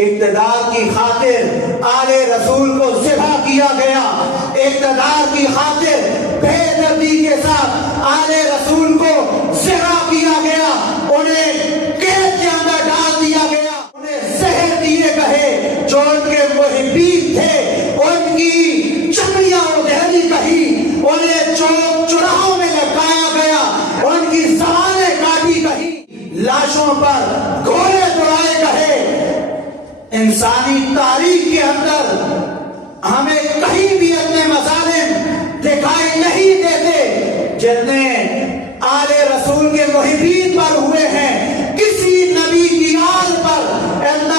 اقتدار کی خاطر آل رسول کو ذبح کیا گیا، اقتدار کی خاطر بے دردی کے ساتھ آل رسول کو ذبح کیا گیا، انہیں قید کے اندر ڈال دیا گیا، انہیں زہر دیے گئے۔ جو ان کے محبین تھے ان کی چمڑیاں ادھیڑی گئی، انہیں چوک چوراہوں میں لٹکایا گیا، ان کی زبانیں کاٹی گئی، لاشوں پر گھوڑے دوڑائے گئے۔ انسانی تاریخ کے اندر ہمیں کہیں بھی اتنے مظالم دکھائی نہیں دیتے جتنے آل رسول کے محبین پر ہوئے ہیں۔ کسی نبی کی آل پر اتنا